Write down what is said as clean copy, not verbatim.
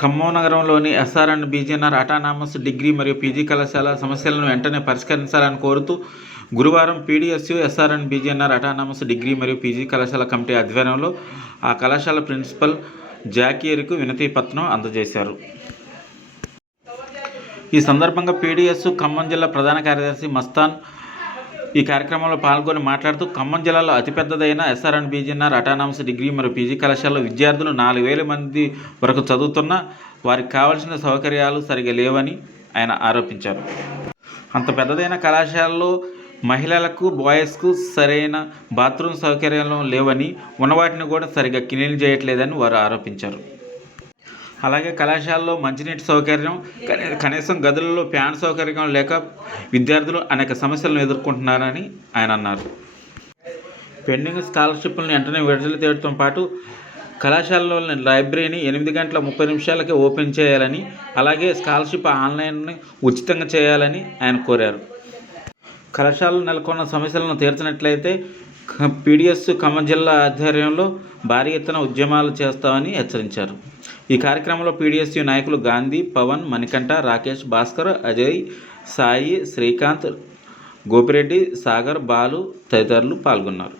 ఖమ్మం నగరంలోని SR and BGNR autonomous degree మరియు PG కళాశాల సమస్యలను వెంటనే పరిష్కరించాలని కోరుతూ గురువారం PDSU SR and BGNR autonomous degree మరియు పీజీ కళాశాల కమిటీ ఆధ్వర్యంలో ఆ కళాశాల ప్రిన్సిపల్ జాకీర్కు వినతి పత్రం అందజేశారు. ఈ సందర్భంగా పీడీఎస్ ఖమ్మం జిల్లా ప్రధాన కార్యదర్శి మస్తాన్ ఈ కార్యక్రమంలో పాల్గొని మాట్లాడుతూ, ఖమ్మం జిల్లాలో అతిపెద్దదైన SR and BGNR autonomous degree మరియు పీజీ కళాశాలలో విద్యార్థులు 4,000 మంది వరకు చదువుతున్నా వారికి కావాల్సిన సౌకర్యాలు సరిగా లేవని ఆయన ఆరోపించారు. అంత పెద్దదైన కళాశాలలో మహిళలకు, బాయ్స్కు సరైన బాత్రూమ్ సౌకర్యాలు లేవని, ఉన్నవాటిని కూడా సరిగా క్లీన్ చేయట్లేదని వారు ఆరోపించారు. అలాగే కళాశాలలో మంచినీటి సౌకర్యం, కనీసం గదులలో ఫ్యాన్ సౌకర్యం లేక విద్యార్థులు అనేక సమస్యలను ఎదుర్కొంటున్నారని ఆయన అన్నారు. పెండింగ్ స్కాలర్షిప్లను వెంటనే విడుదల చేయడంతో పాటు కళాశాలలోని లైబ్రరీని 8 గంటల 30 నిమిషాలకే ఓపెన్ చేయాలని, అలాగే స్కాలర్షిప్ ఆన్లైన్ని ఉచితంగా చేయాలని ఆయన కోరారు. కళాశాలలో నెలకొన్న సమస్యలను తీర్చినట్లయితే పీడీఎస్ ఖమ్మం జిల్లా ఆధ్వర్యంలో భారీ ఎత్తున ఉద్యమాలు చేస్తామని హెచ్చరించారు. ఈ కార్యక్రమంలో పీడీఎస్యు నాయకులు గాంధీ, పవన్, మణికంఠ, రాకేష్, భాస్కర్, అజయ్, సాయి, శ్రీకాంత్, గోపిరెడ్డి, సాగర్, బాలు తదితరులు పాల్గొన్నారు.